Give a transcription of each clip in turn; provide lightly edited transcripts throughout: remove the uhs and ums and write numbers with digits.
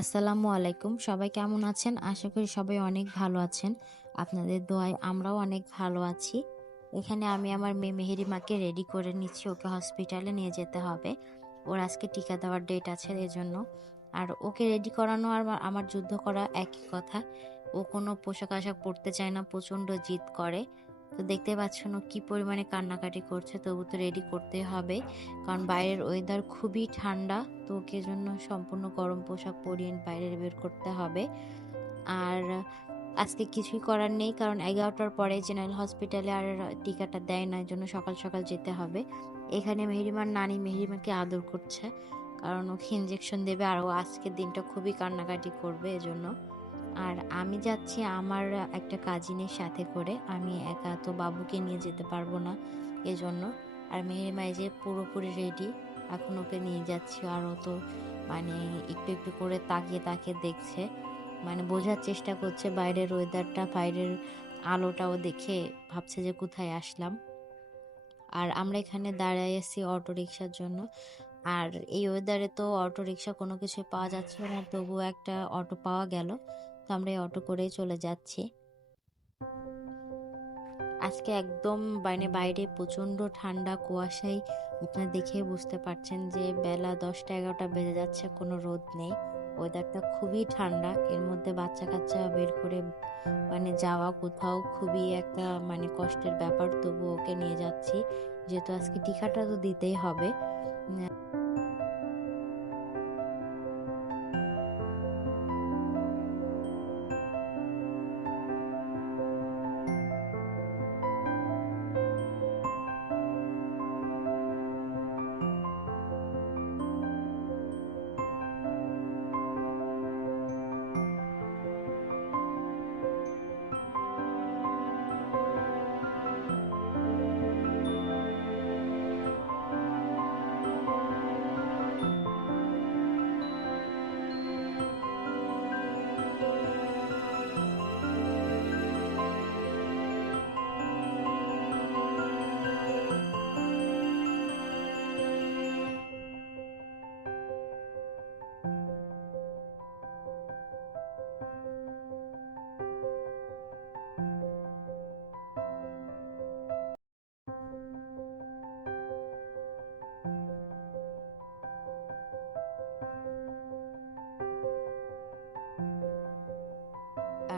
আসসালামু আলাইকুম। সবাই কেমন আছেন? আশা করি সবাই অনেক ভালো আছেন। আপনাদের দোয়ায় আমরাও অনেক ভালো আছি। এখানে আমি আমার মেয়ে মেহেরিমাকে রেডি করে নিচ্ছি। ওকে হসপিটালে নিয়ে যেতে হবে। ওর আজকে টিকা দেওয়ার ডেট আছে এজন্য। আর ওকে রেডি করানো আর আমার যুদ্ধ করা একই কথা। ও কোনো পোশাক-আশাক পরতে চায় না, প্রচণ্ড জিদ করে। তো দেখতে পাচ্ছেন ও কি পরিমাণে কান্নাকাটি করছে, তবু তো রেডি করতেই হবে। কারণ বাইরের ওয়েদার খুবই ঠান্ডা। তো ওকে জন্য সম্পূর্ণ গরম পোশাক পরিয়ে বাইরে বের করতে হবে। আর আজকে কিছুই করার নেই, কারণ 11টার পরে জেনারেল হসপিটালে আর টিকাটা দেয় না, এজন্য সকাল সকাল যেতে হবে। এখানে মেহেরিমার নানি মেহেরিমাকে আদর করছে, কারণ ওকে ইঞ্জেকশন দেবে আর ও আজকের দিনটা খুবই কান্নাকাটি করবে এজন্য। আর আমি যাচ্ছি আমার একটা কাজিনের সাথে করে। আমি একা তো বাবুকে নিয়ে যেতে পারবো না এজন্য। আর মেহেরিমা এই যে পুরোপুরি রেডি। এখন ওকে নিয়ে যাচ্ছি আর ও তো মানে একটু একটু করে তাকিয়ে তাকিয়ে দেখছে, মানে বোঝার চেষ্টা করছে বাইরের ওয়েদারটা, বাইরের আলোটাও দেখে ভাবছে যে কোথায় আসলাম। আর আমরা এখানে দাঁড়ায় আছি অটো রিক্সার জন্য। আর এই ওয়েদারে তো অটো রিক্সা কোনো কিছু পাওয়া যাচ্ছে না, তবুও একটা অটো পাওয়া গেল। তো আমরা এই অটো করেই চলে যাচ্ছি। আজকে একদম মানে বাইরে প্রচণ্ড ঠান্ডা, কুয়াশায় আপনারা দেখে বুঝতে পারছেন যে বেলা 10টা 11টা বেজে যাচ্ছে, কোনো রোদ নেই। ওয়েদারটা খুবই ঠান্ডা, এর মধ্যে বাচ্চা কাচ্চা বের করে মানে যাওয়া কোথাও খুবই একটা মানে কষ্টের ব্যাপার। তবু ওকে নিয়ে যাচ্ছি, যেহেতু আজকে টিকাটা তো দিতেই হবে।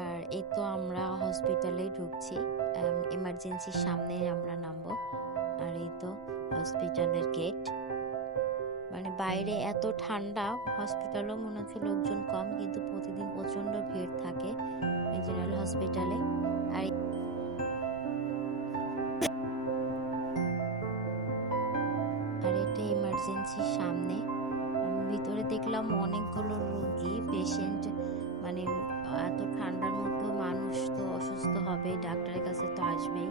আর এই তো আমরা হসপিটালেই ঢুকছি। এমার্জেন্সির সামনে আমরা নামবো। আর এই তো হসপিটালের গেট। মানে বাইরে এত ঠান্ডা, হসপিটালেও মনে হচ্ছে লোকজন কম, কিন্তু প্রতিদিন প্রচন্ড ভিড় থাকে এই জেনারেল হসপিটালে। আর আর এটা ইমার্জেন্সির সামনে। ভিতরে দেখলাম অনেকগুলো রোগী, পেশেন্ট। মানে এত ঠান্ডার মধ্যে মানুষ তো অসুস্থ হবে, ডাক্তারের কাছে তো আসবেই।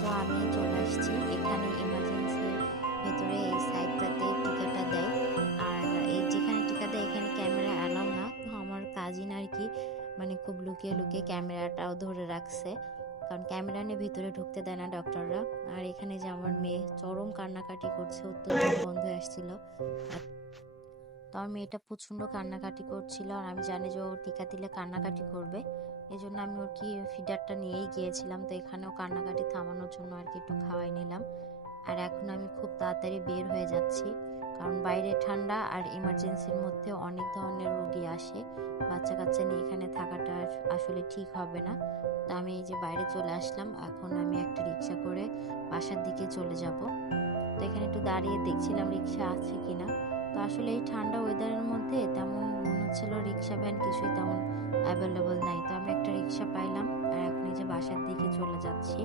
তো আমি চলে আসছি এখানে ইমার্জেন্সির ভেতরে, এই সাইডটাতে টিকাটা দেয়। আর এই যেখানে টিকা দেয় এখানে ক্যামেরা অ্যালাউ না, তো আমার কাজিন আর কি মানে খুব লুকিয়ে লুকিয়ে ক্যামেরাটাও ধরে রাখছে, কারণ ক্যামেরা নিয়ে ভিতরে ঢুকতে দেয় না ডক্টররা। আর এখানে যে আমার মেয়ে চরম কান্নাকাটি করছে, ওর তো চোখ বন্ধ হয়ে আসছিল। তো আমার মেয়েটা প্রচণ্ড কান্নাকাটি করছিল, আর আমি জানি যে ও টিকা দিলে কান্নাকাটি করবে, এই জন্য আমি ওর কি ফিডারটা নিয়েই গিয়েছিলাম। তো এখানেও কান্নাকাটি থামানোর জন্য আর কি একটু খাওয়াই নিলাম। আর এখন আমি খুব তাড়াতাড়ি বের হয়ে যাচ্ছি, কারণ বাইরে ঠান্ডা আর ইমার্জেন্সির মধ্যে অনেক ধরনের রোগী আসে। বাচ্চা কাচ্চা নিয়ে এখানে থাকাটা আসলে ঠিক হবে না। তো আমি এই যে বাইরে চলে আসলাম, এখন আমি একটা রিক্সা করে বাসার দিকে চলে যাব। তো এখানে একটু দাঁড়িয়ে দেখছিলাম রিক্সা আছে কিনা। তো আসলে এই ঠান্ডা ওয়েদারের মধ্যে তেমন মনে হচ্ছিল রিক্সা ভ্যান কিছুই তেমন অ্যাভেলেবল নাই। তো আমি একটা রিক্সা পাইলাম, আর এখন এই যে বাসার দিকে চলে যাচ্ছি।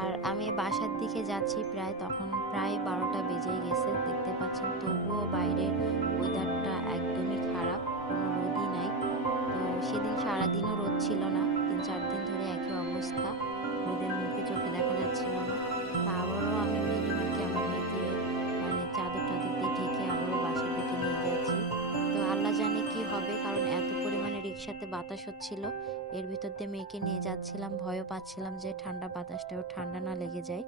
আর আমি বাসার দিকে যাচ্ছি তখন প্রায় 12টা বেজেই গেছে দেখতে পাচ্ছেন, তবুও বাইরের ওয়েদারটা একদমই খারাপ, কোনো রোদই নাই। তো সেদিন সারাদিনও রোদ ছিল না, 3-4 দিন ধরে একই অবস্থা, রোদের মুখে চোখে দেখা যাচ্ছিল না। তা আবারও আমি মেঘিমাকে আমার মেয়েকে মানে চাদর টাদর দিয়ে হবে, কারণ এত পরিমাণে রিক্সাতে বাতাস হচ্ছিল। এর ভিতর দিয়ে মেয়েকে নিয়ে যাচ্ছিলাম, ভয়ও পাচ্ছিলাম যে ঠান্ডা বাতাসটাও ঠান্ডা না লেগে যায়।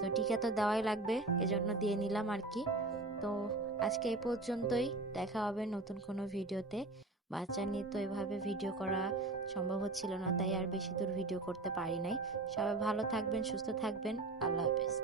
তো টিকা তো দেওয়াই লাগবে, এজন্য দিয়ে নিলাম আর কি। তো আজকে এই পর্যন্তই, দেখা হবে নতুন কোনো ভিডিওতে। বাচ্চা নিয়ে তো এভাবে ভিডিও করা সম্ভব হচ্ছিল না, তাই আর বেশি দূর ভিডিও করতে পারি নাই। সবাই ভালো থাকবেন, সুস্থ থাকবেন। আল্লাহ হাফেজ।